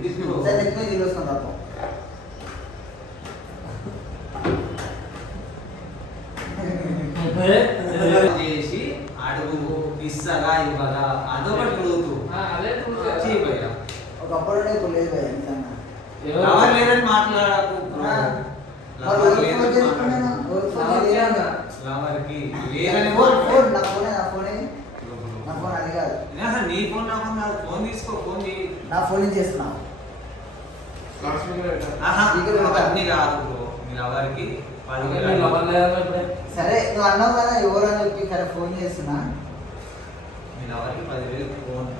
సరే నెక్స్ట్ మీద నీళ్ళు వస్తాను తప్ప చేసి అడుగు ఇస్తాగా ఇవ్వగా అదొకటి రోజు ఒకప్పుడు ఇప్పుడు లేదు ఎవరు లేదని మాట్లాడకు నీ ఫోన్ నా ఫోన్ కాదు ఫోన్ తీసుకో ఫోన్ నా ఫోన్ నుంచి చేస్తున్నా అన్ని కాదు మీ ఎవరికి సరే నువ్వు అన్నావు కదా ఎవరు అని చెప్పి సరే ఫోన్ చేస్తున్నా మీ ఎవరికి 10,000 phone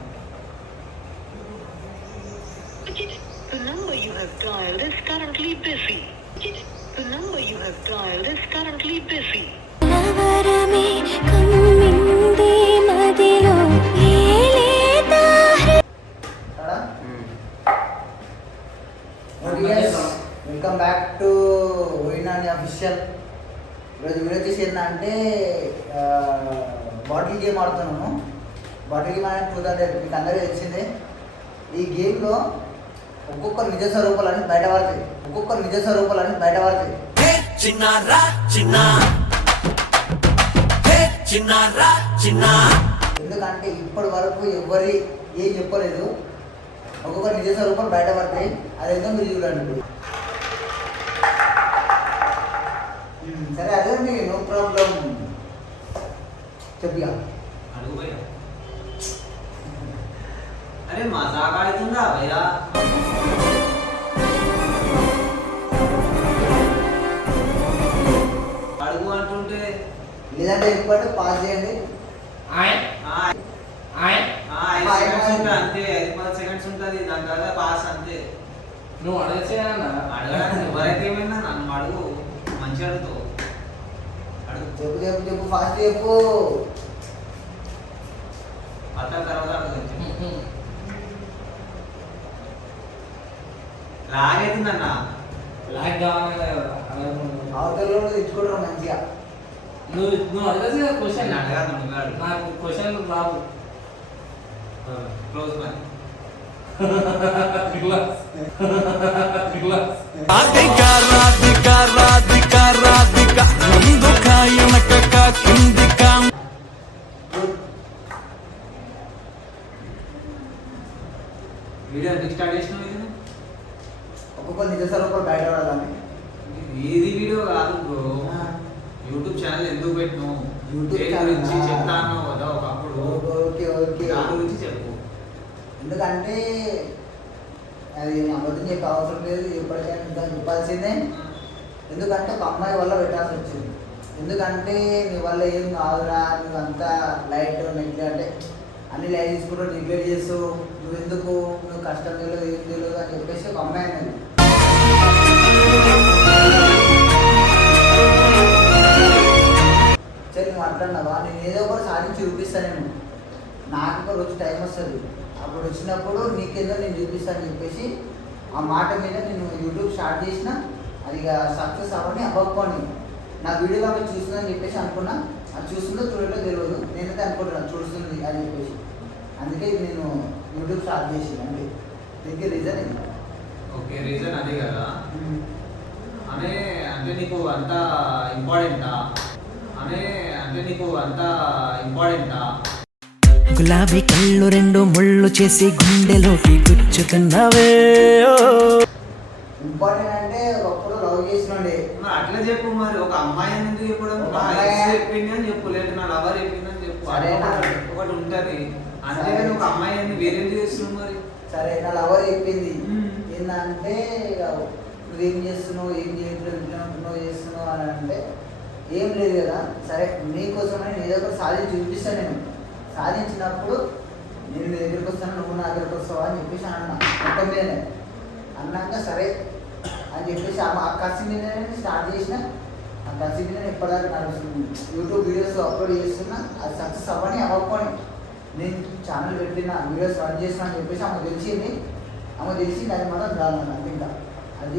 The number you have dialed is currently busy. The number you have dialed is currently busy. నవరమే కమ్మింది మదిలో ఏలేదా వెల్కమ్ బ్యాక్ టు వైనాని అఫీషియల్. ఈరోజు వీడియో వచ్చేసి ఏంటంటే బాటిల్ గేమ్ ఆడుతున్నాము. బాటిల్ గేమ్ అనేది చూద్దాం మీకు అందరికీ తెలిసిందే. ఈ గేమ్లో ఒక్కొక్క నిజ స్వరూపాలని బయటపడతాయి. ఎందుకంటే ఇప్పటి వరకు ఎవరి ఏం చెప్పలేదు. ఒక్కొక్క నిజ స్వరూపాలు బయటపడతాయి. అదేదో మీరు చూడండి. సరే అదే నో ప్రాబ్లం చెప్పిగా అడుగు భయ్యా. అరే మజాక్ ఆడుతుందా భయ్యా? అడుగు అంటుంటే లేదంటే ఇప్పుడు పాస్ చేయండి. 5 సెకండ్స్ ఉంటుంది అంతే. 5-10 సెకండ్స్ ఉంటుంది. దాని తర్వాత పాస్ అంతే. నువ్వు అడగచ్చేయన్నా అడగడానికి ఎవరైతే ఏమైనా నన్ను అడుగు మంచిగా అడుగుతావు. అడుగు చెప్పు ఫాస్ట్ చెప్పు. పక్కన తర్వాత అడుగు. లాగైతుందన్న లాగ్ కావాలి అవతలలో తెచ్చుకోవడం మంచిగా. నువ్వు అడగచ్చు కదా క్వశ్చన్. అడగాను నువ్వు నాకు క్వశ్చన్ రావు. క్లోజ్ పని వీడియో ఎందుకు స్టార్ట్ చేసినావు? ఇది ఒక్కొక్క నిజ స్వరూపాలు బయటపడాలని. ఏది వీడియో కాదు బ్రో. యూట్యూబ్ ఛానల్ ఎందుకు పెట్టినావు? యూట్యూబ్ గురించి చెప్తా అన్నావు కదా ఒకప్పుడు. ఓకే దాని గురించి చెప్పు. ఎందుకంటే అది అబద్ధం చెప్పే అవసరం లేదు. ఎప్పటికైనా ఇంకా చెప్పాల్సిందే. ఎందుకంటే ఒక అమ్మాయి వల్ల పెట్టాల్సి వచ్చింది. ఎందుకంటే నీ వల్ల ఏం కాదురా, నువ్వంతా లైట్ నెగ్లెక్ట్ అంటే అన్ని లైట్ తీసుకుంటూ నెగ్లెక్ట్ చేస్తూ నువ్వెందుకు నువ్వు కష్టం తెలియదు ఏం తెలియదు అని చెప్పేసి ఒక అమ్మాయి అనేది సరే నువ్వు మాట్లాడినావా, నేను ఏదో ఒకటి సాధించి చూపిస్తాను. నేను నాకు ఒక రోజు టైం వస్తుంది. అప్పుడు వచ్చినప్పుడు నీకేదో నేను చూపిస్తాను చెప్పేసి ఆ మాట మీద నేను యూట్యూబ్ స్టార్ట్ చేసిన. అది ఇక సక్సెస్ అవ్వని అవ్వకపోని నా వీడియోలో ఆమె చూస్తుందని చెప్పేసి అనుకున్నా. అది చూస్తుందో చూడటో తెలియదు. నేనైతే అనుకుంటున్నాను చూస్తుంది అని చెప్పేసి. అందుకే నేను యూట్యూబ్ స్టార్ట్ చేసింది. అంటే దీనికి రీజన్ ఏంటి? ఓకే రీజన్ అదే కదా. అనే అంటే నీకు అంత ఇంపార్టెంటా? గులాబీ కళ్ళు రెండు ముళ్ళు చేసి గుండెలోకి గుచ్చుతున్నవే. ఇంపార్టెంట్ అంటే ఒకప్పుడు లవ్ చేసినండి. అట్లా చెప్పు. మరి ఒక అమ్మాయి ఎందుకు చెప్పడం? చెప్పింది అని చెప్పు. లేదు నా లవర్ చెప్పింది అని చెప్పు. ఒకటి ఉంటది. అంతేగాని ఒక అమ్మాయి అని వేరే చేస్తున్నావు. మరి సరే నా లవర్ చెప్పింది ఏంటంటే నువ్వేం చేస్తున్నావు, ఏం చేయట్లేదు, ఇంట్లో ఉంటున్నావు, చేస్తున్నావు అని అంటే ఏం లేదు కదా. సరే నీకోసమని నేను ఏదో ఒకటి సాధించి చూపిస్తాను. నేను సాధించినప్పుడు నేను నీ దగ్గరికి వస్తాను, నువ్వు నా దగ్గరికి వస్తావా అని చెప్పేసి అన్నా. మొత్తం మీదనే అన్నాక సరే అని చెప్పేసి ఆ కసి మీదనే స్టార్ట్ చేసిన. ఆ కసి మీద ఎప్పటిదాకా నడుస్తుంది. యూట్యూబ్ వీడియోస్ అప్లోడ్ చేస్తున్నా. అది సక్సెస్ అవ్వని అవ్వకపోని నేను ఛానల్ పెట్టిన వీడియోస్ రన్ చేసిన అని చెప్పేసి ఆమె తెలిసింది. ఆమె తెలిసింది అది మాత్రం రాను అంతే. ఇంకా అది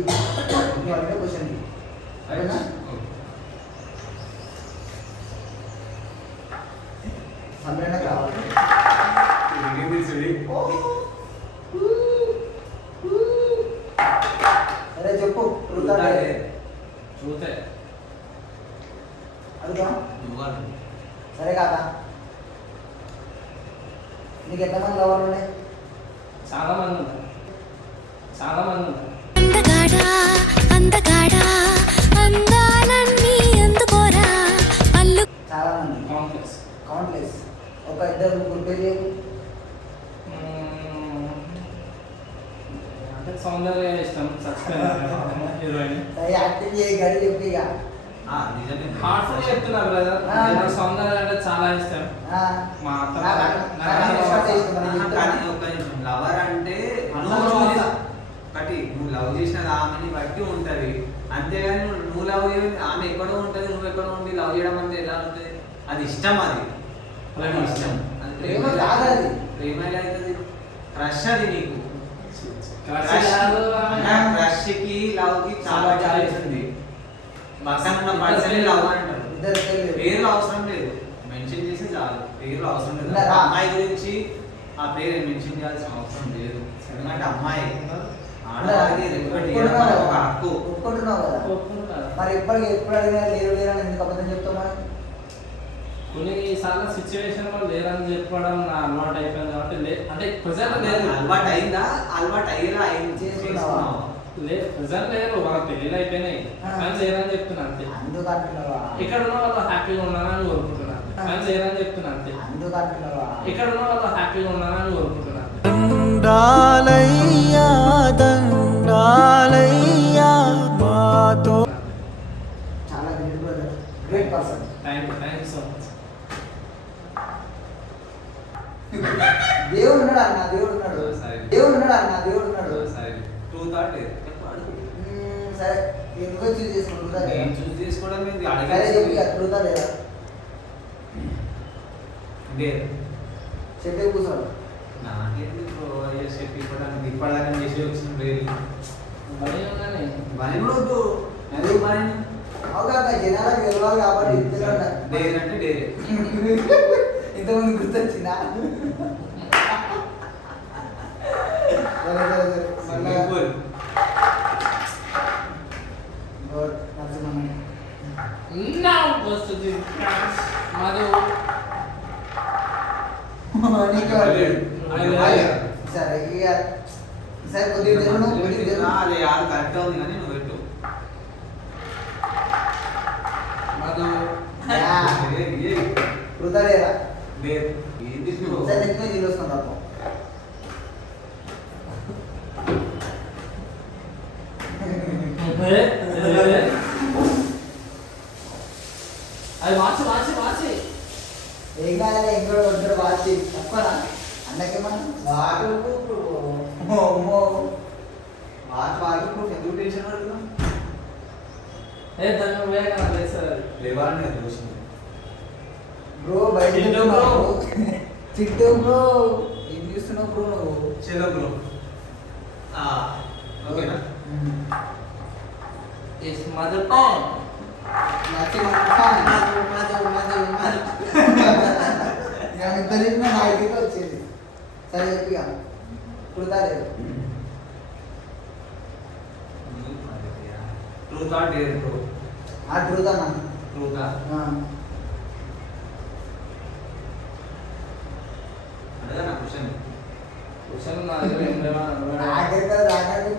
అంటే క్వశ్చన్ అదేనా? సమరైనా కావాలి. చాలా మంది ఉన్నారు. అందగాడా అందగాడా అందాలన్నీ అందుకోరా అల్లు చాలా మంది కాంప్లెక్స్. కౌంట్లెస్. ఒక ఇద్దరు ముగ్గురు పేరు చెప్పు. అంటే సౌందర్య ఇష్టం, చచ్చిపోయిన హీరోయిన్. సరే యాక్టింగ్ చేయి గడి చెప్పి ఇక. నిజమే. హార్ట్ఫుల్ చెప్తున్నారు బ్రదర్. సౌందర్య అంటే చాలా ఇష్టం. మా అత్త కానీ ఒక్క నిమిషం, లవర్ అంటే నువ్వు లవ్ చేసిన ఆమెని బట్టి ఉంటది, అంతేగాని నువ్వు లవ్ చేయ ఆమె ఎక్కడో ఉంటది, నువ్వు ఎక్కడో ఉండి లవ్ చేయడం అంటే ఎలా ఉంటది? అది ఇష్టం, అది ఇష్టం. అది ప్రేమ కాదు అది. ప్రేమ ఎలా అవుతుంది? క్రష్ అది నీకు. క్రష్ క్రష్ కి లవ్ కి చాలా డిఫరెన్స్ ఉంది. పక్కన ఉన్న పర్సన్ లవ్ అంటారు. ఇద్దరు పేర్లు పేర్లు అవసరం లేదు, మెన్షన్ చేసి చాలు. పేర్లు అవసరం లేదు. ఉన్నారా? అమ్మాయి గురించి ఆ పేరు మెన్షన్ చేయాల్సిన అవసరం లేదు. ఎందుకంటే అమ్మాయి ఆడవారికి రెస్పెక్ట్ ఇవ్వడం ఒక హక్కు. ఒప్పుకుంటున్నావు కదా. ఒప్పుకుంటారు. మరి ఎప్పుడు అడిగినా లేరు లేరు అని ఎందుకు అబద్ధం చెప్తావు మరి? కొన్నిసార్లు సిచ్యువేషన్ లో లేరని చెప్పడం నా అలవాటు అయిపోయింది కాబట్టి అంటే ప్రజెంట్ లేదు. అలవాటు అయిందా? అలవాటు అయ్యేలా అయింది. చేసుకున్నావా? లేదు ప్రజెంట్ లేరు, వాళ్ళ పెళ్ళిళ్ళు అయిపోయినాయి కానీ లేరని చెప్తున్నా అంతే. అందుకు అంటున్నావా? ఇక్కడ ఉన్న వాళ్ళు హ్యాపీగా ఉన్నారని కోరుకుంటున్నాను కానీ లేరని చెప్తున్నా అంతే. అందుకు అంటున్నావా? ఇక్కడ ఉన్న వాళ్ళు హ్యాపీగా ఉన్నారని కోరుకుంటున్నాను. దండాలయ్యా దండాలయ్యా మాతో. చాలా great brother, great person. Thank you so much. దేవుడు ఉన్నాడు అన్న, దేవుడు ఉన్నాడు. సరే. దేవుడు ఉన్నాడు అన్న, దేవుడు ఉన్నాడు. సరే, ట్రూత్ ఆర్ డేర్? చెప్పు, అడుగు. సరే ఎందుకో చూస్ చేసుకుంటుందా? నేను చూస్ చేసుకోవడం ఏంది? సరే అడగాల్సింది. చెప్పి అట్లుందా లేదా? డేర్. చెప్పే కూర్చోడు. నాకేంటి చెప్పి ఇప్పటిదాకా చేసి వచ్చిన డేర్. భయం ఉందని భయం వద్దు. ఎందుకు భయం? అవుగా జనాలకు తెలియాలి కాబట్టి ఇద్దరు డేర్ అంటే డేరే. ఇంతమంది గుర్తొచ్చిందా? సరే సరే సరే మళ్ళా సింపుల్. గుడ్, నరసింహన్న. Now goes to the class. Madhu. నీకు సరే ఇక సరే కొద్దిగా తిరుగు, కొద్దిగా తిరుగు. అది యారు కరెక్ట్ ఉంది కానీ నువ్వు పెట్టు. Madhu. యా. వృధాలేరా? డేర్. ఏంటి నువ్వు? సరే నెక్స్ట్ మీద వస్తాం తప్ప. అది మార్చి ఏం కాదు ఇంకోటి వద్దరు వాచి తప్పనా అన్నకేమన్నా వాడు అమ్మో వాడు ఎందుకు టెన్షన్ పడుతున్నావు? దాన్ని వేగంగా చేస్తారు. లేవాలని అది చూసింది. బ్రో బయట చిట్టు బ్రో. చిట్టు బ్రో ఏం చూస్తున్నావు బ్రో నువ్వు? చలో బ్రో. ఓకేనా? It's mother tongue. నాయకుడికి వచ్చింది. సరే చెప్పి కుడతాలేదు. Truth or dare bro? ఆ ట్రూతన్నా. ట్రూతా? అడగా నా క్వశ్చన్. క్వశ్చన్ నా దగ్గర ఏం లేవా? నాకైతే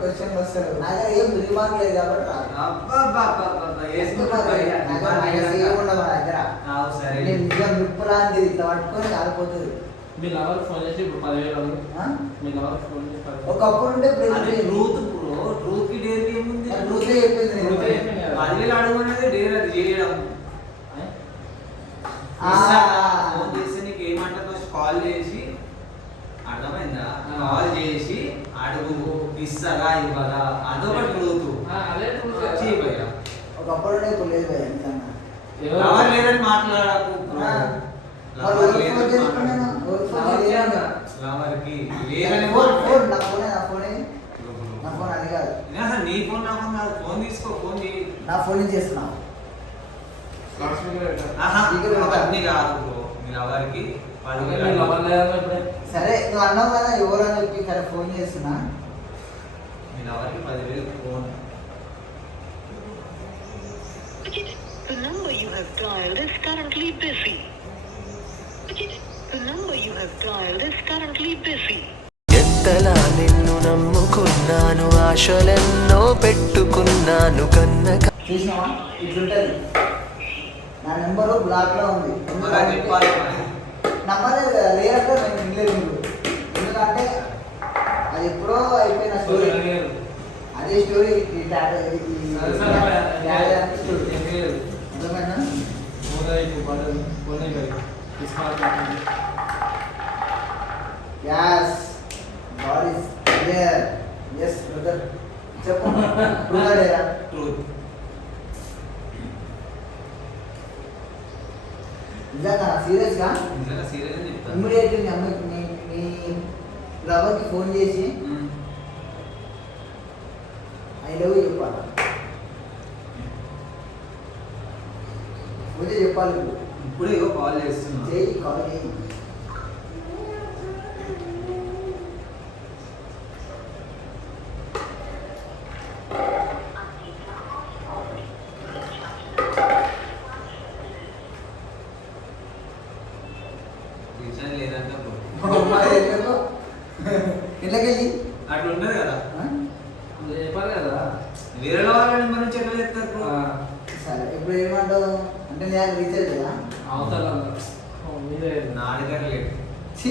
క్వశ్చన్ వస్తారు. నా దగ్గర ఏం రిమార్క్ లేదు కాబట్టి రాదు. సరే. నిజం విప్పులాంటిది ఇట్లా పట్టుకొని కాలిపోతుంది. మీ లవర్ ఫోన్ చేసి ఇప్పుడు 10,000 అడుగు. మీ లవర్ ఫోన్ చేసి 10,000. ఒకప్పుడు ఉంటే అదే ట్రూత్ బ్రో. ట్రూత్ కి డేర్ కి ఏముంది? ట్రూతే చెప్పింది నేను. ట్రూతే చెప్పింది కదా. 10,000 అడుగు అనేది డేర్, అది చేయడం. ఆ. ఫోన్ చేసి నీకు ఏమంటారు? కాల్ చేసి అర్థమైందా? కాల్ చేసి అడుగు, ఇస్తారా ఇవ్వరా, అదొక ట్రూత్. అదే ట్రూత్. చేయబోయా ఒకప్పుడు ఉంటే ఇప్పుడు లేదు భయ నిజంగా. లవర్ లేదని మాట్లాడకు. మరి ఎవరు ఫోన్ చేసుకున్నాను? ఎవరు ఫోన్ చేయలేదు. లవర్ కి లేదని ఫోన్ నా ఫోన్ అది కాదు. నీ ఫోన్ నా ఫోన్ కాదు. ఫోన్ తీసుకో, ఫోన్ చేయి. నా ఫోన్ నుంచి చేస్తున్నావు. అవన్నీ కాదు బ్రో. మీ లవర్ కి మీ లవర్ లేదా ఇప్పుడే? సరే నువ్వు అన్నావు కదా ఎవరు అని చెప్పి సరే ఫోన్ చేస్తున్నా. మీ లవర్ కి 10,000 phone. The number you have dialed is currently busy. The number you have dialed is currently busy. ఎంతలా నిన్ను నమ్ముకున్నాను ఆశలెన్నో పెట్టుకున్నాను కన్న చూసినావా ఇట్లుంటది. నా నెంబరు బ్లాక్లో ఉంది. మరి అది చెప్పాలి మరి. నంబర్ లేదంటే నేను వినలేదు మీరు. ఎందుకంటే అది ఎప్పుడో అయిపోయిన స్టోరీ. అదే స్టోరీ అర్థమైనా? As God is there. Yes brother చెప్పు. బ్రదరేరా ట్రూత్. నిజంగా సీరియస్గా నిజంగా సీరియస్ అని చెప్తాను. ఇమ్మీడియట్లీ మీ అమ్మకి మీ లవర్కి ఫోన్ చేసి ఐ లవ్ యూ చెప్పాలి. ముందే చెప్పాలి. ఇప్పుడు ఏదో కాల్ చేస్తున్నా. చేయి కాల్ చేయి. రీఛార్జ్ లేదంటే ఇళ్ళకెళ్ళి అట్లా ఉండదు కదా. చెప్పాలి కదా. వేరే వాళ్ళని మనం చెట్లు చెప్తారు. సరే ఇప్పుడు ఏమంటావు అంటే నేను రీఛార్జ్ కదా అవతల మీరే నా దగ్గర లేదు. ఛీ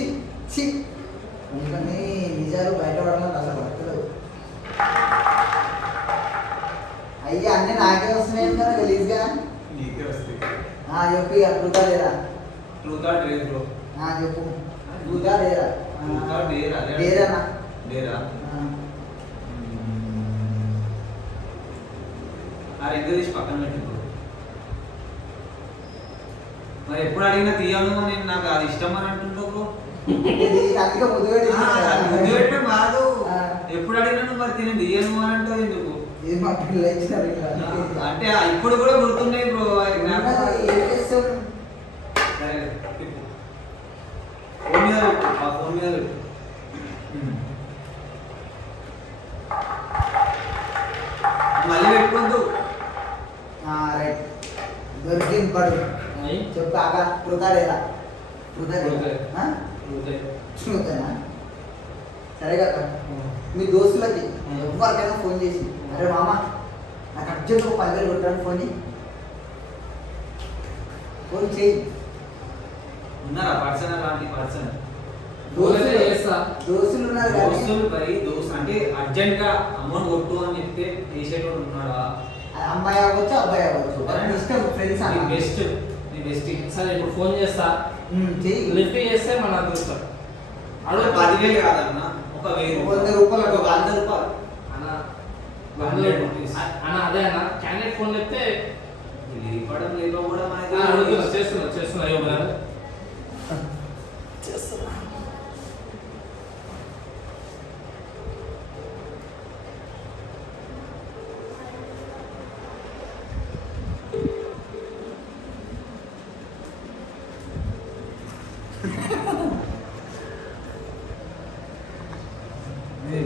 ఛీ కొన్ని నిజాలు బయట పడమని అసలు పడతలేదు. అయ్యా అన్నీ నాకే వస్తున్నాయి కదా గలీజ్గా. నీకే వస్తాయి. చెప్పి అట్లుగా లేరా ట్రూత్ ఆర్ డేర్ బ్రో. చెప్పు ట్రూతా లేరా? Truth or dare. అదే డేరానా? డేరా. ఆ రెండు తీసి పక్కన పెట్టు. మరి ఎప్పుడు అడిగినా తీయను నేను నాకు అది ఇష్టం అని అంటుంటావు. అందుకే ముద్దు పెట్టి ముందు పెట్టిన కాదు. ఎప్పుడు అడిగినా నువ్వు మరి తిని తీయను అని అంటావు ఎందుకు? మా పిల్లలు ఇచ్చినారు అంటే ఇప్పుడు కూడా గుర్తున్నాయి బ్రో. ఏం చేస్తావు? సరే ఫోన్ మీద పెట్టు. ఆ ఫోన్ మీద పెట్టు. మళ్ళీ పెట్టుకోద్దు. రైట్ దొరికింది పడు. చెప్పు ఆగా ట్రూతాడేరా? ట్రూతేనా? సరే కదా మీ దోస్తులకి ఎవరికైనా ఫోన్ చేసి అరే మామ నాకు అర్జెంట్ ఒక 10,000 కొట్టాను ఫోన్ ఫోన్ చేయి. ఉన్నారా పర్సన్ అలాంటి పర్సన్? దోస్తులు ఉన్నారు కానీ దోస్తులు మరి దోస్తు అంటే అర్జెంట్ గా అమౌంట్ కొట్టు అని చెప్తే తీసేటోడు ఉన్నాడా? అమ్మాయి అవ్వచ్చు అబ్బాయి అవ్వచ్చు వాళ్ళని ఇష్టం ఫ్రెండ్స్ నీ బెస్ట్ నీ బెస్ట్. సరే ఇప్పుడు ఫోన్ చేస్తా. చెయ్యి. లిఫ్ట్ చేస్తే మన అదృష్టం. అడుగు 10,000 కాదన్నా, ఒక 1000 100 రూపాయలు. ఒక 100 రూపాయలు అన్న 100 rupees. అన్న అదే అన్న క్యాండిడేట్ ఫోన్ చెప్తే ఇవ్వడం లేదో కూడా అడుగుతున్నా చేస్తున్నా అయ్యో బ్రదర్ చేస్తున్నా.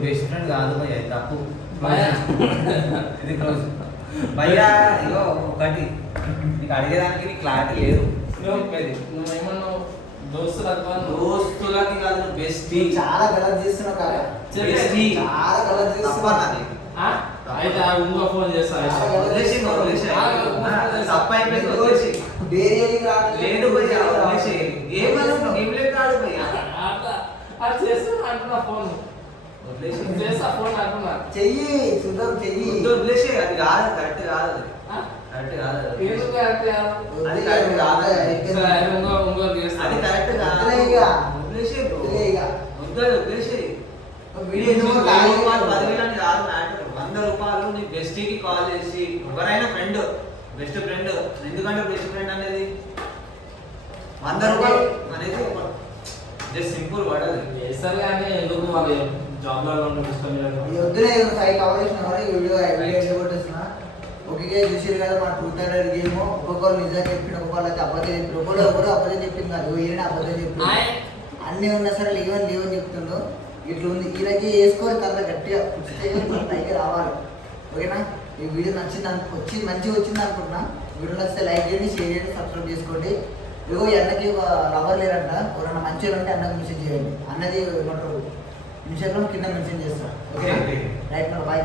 బెస్ట్ ఫ్రెండ్ కాదు భయ్య, తప్పు. భయ్యా. ఇది క్లోజ్ భయ్యా. ఇగో ఒకటి నీకు అడిగేదానికి నీకు క్లారిటీ లేదు. నువ్వేమన్నావు దోస్తులకు దోస్తులకి కాదు, బెస్టీ. చాలా గలత్ చేస్తున్నావు కాక. బెస్టీ చాలా గలత్ చేస్తున్నావు. తప్పన్నది. అయితే ఇంకో ఫోన్ చేస్తా. వదిలేసి తప్ప అయిపోయింది, వదిలేసి. డేరీకి రావట్లేదు. లేదు భయ్యా, వదిలేసి. ఏమన్నా ఏం లేదు కాదు భయ్యా, అది చేస్తున్నా అంటున్నా ఫోన్ వదిలేసి. చేస్తా ఫోన్ అంటున్నా. చెయ్యి చూద్దాం చెయ్యి. వదిలేసి. అది కాదు, కరెక్ట్ కాదు, అది కరెక్ట్ కాదు, అది ఎందుకు అది కరెక్ట్ కాదు, ఇంకోటి చేస్తా. అది కరెక్ట్ కాదు. వదిలేయగా. వదిలేసి bro. వదిలేయగా. వదిలేసి. వీడియో ఎందుకు 10,000 అని కాదు మ్యాటర్. 100 రూపాయలు నీ బెస్టీకి కాల్ చేసి, ఎవరైనా ఫ్రెండ్, బెస్ట్ ఫ్రెండ్. ఎందుకంటే బెస్ట్ ఫ్రెండ్ అనేది 100 రూపాయలు అనేది జస్ట్ సింపుల్ పడదు. చేస్తారు కానీ ఎందుకు వాళ్ళు జాబ్లో ఇష్టం లేదు. ఈ వద్దులే 5 కవర్ చేసిన కూడా ఈ వీడియో ఎండ్ కొట్టేస్తున్నా. ఓకే చూసారు కదా మా ట్రూత్ ఆర్ డేర్ గేమ్. ఒక్కొక్కరు నిజంగా చెప్పిన, ఒక్కొక్కరు అయితే అబద్ధం చెప్పిన, ఒకరు అబద్ధం చెప్పింది కాదు, ఈయన అబద్ధం చెప్పింది. అన్నీ ఉన్నా సరే లేవని చెప్తుండ్రు. ఇట్లా ఉంది ఈయనకి వేసుకోవాలి కదా గట్టిగా పైకి రావాలి. ఓకేనా? ఈ వీడియో నచ్చింది మంచిగా వచ్చింది అనుకుంటున్నా. వీడియో నచ్చితే లైక్ చేయండి, షేర్ చేయండి, సబ్స్క్రైబ్ చేసుకోండి. ఇదిగో ఈ అన్నకి ఒక లవర్ లేరంట, ఎవరన్నా మంచిగా ఉంటే అన్నకి మెసేజ్ చేయండి. అన్నది ఏమంటారు ఇన్స్టాగ్రామ్ కింద మెన్షన్ చేస్తా. Okay okay. రైట్ మరి బాయ్.